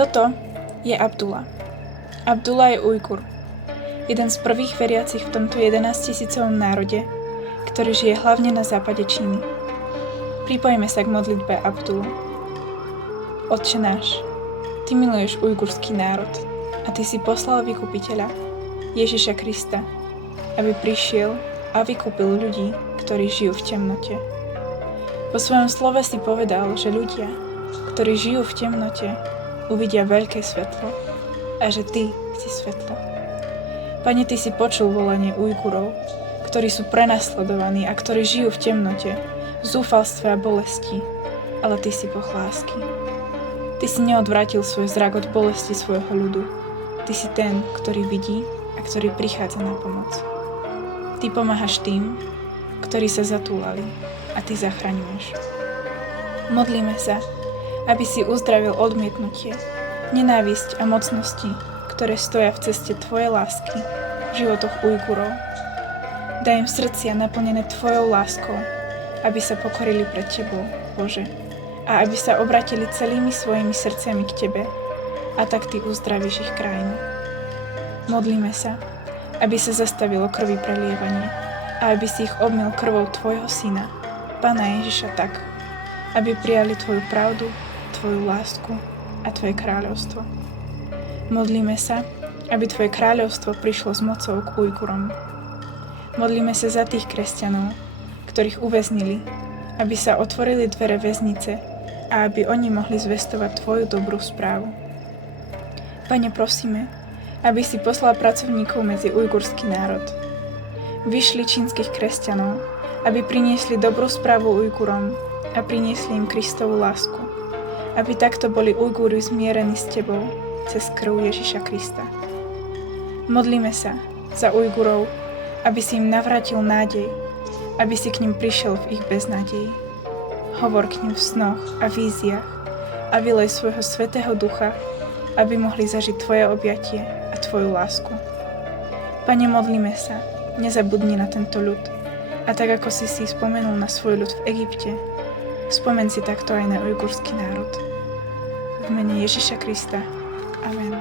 Toto je Abdullah. Abdullah je Ujgur, jeden z prvých veriacich v tomto 11 000-ovom národe, ktorý žije hlavne na západe Číny. Pripojme sa k modlitbe Abdulu. Otče náš, Ty miluješ ujgurský národ a Ty si poslal vykupiteľa, Ježiša Krista, aby prišiel a vykúpil ľudí, ktorí žijú v temnote. Po svojom slove si povedal, že ľudia, ktorí žijú v temnote, uvidia veľké svetlo a že Ty si svetlo. Pane, Ty si počul volanie Ujgurov, ktorí sú prenasledovaní a ktorí žijú v temnote, v zúfalstve a bolesti, ale Ty si Boh lásky. Ty si neodvrátil svoj zrak od bolesti svojho ľudu. Ty si ten, ktorý vidí a ktorý prichádza na pomoc. Ty pomáhaš tým, ktorí sa zatúlali a Ty zachraňuješ. Modlíme sa, aby si uzdravil odmietnutie, nenávisť a mocnosti, ktoré stoja v ceste Tvojej lásky v životoch Ujgurov. Daj im srdcia naplnené Tvojou láskou, aby sa pokorili pred Tebou, Bože, a aby sa obratili celými svojimi srdciami k Tebe, a tak Ty uzdravíš ich krajinu. Modlíme sa, aby sa zastavilo krvi prelievanie a aby si ich obmyl krvou Tvojho Syna, Pána Ježiša, tak, aby prijali Tvoju pravdu, Tvoju lásku a Tvoje kráľovstvo. Modlíme sa, aby Tvoje kráľovstvo prišlo s mocou k Ujgurom. Modlíme sa za tých kresťanov, ktorých uväznili, aby sa otvorili dvere väznice a aby oni mohli zvestovať Tvoju dobrú správu. Pane, prosíme, aby si poslal pracovníkov medzi ujgurský národ. Vyšli čínskych kresťanov, aby priniesli dobrú správu Ujgurom a priniesli im Kristovu lásku, aby takto boli Ujguri zmierení s Tebou cez krv Ježiša Krista. Modlíme sa za Ujgurov, aby si im navrátil nádej, aby si k nim prišiel v ich beznádeji. Hovor k nim v snoch a víziách a vylej svojho Svätého Ducha, aby mohli zažiť Tvoje objatie a Tvoju lásku. Pane, modlíme sa, nezabudni na tento ľud a tak ako si spomenul na svoj ľud v Egypte, spomen si takto aj na ujgurský národ. V mene Ježiša Krista. Amen.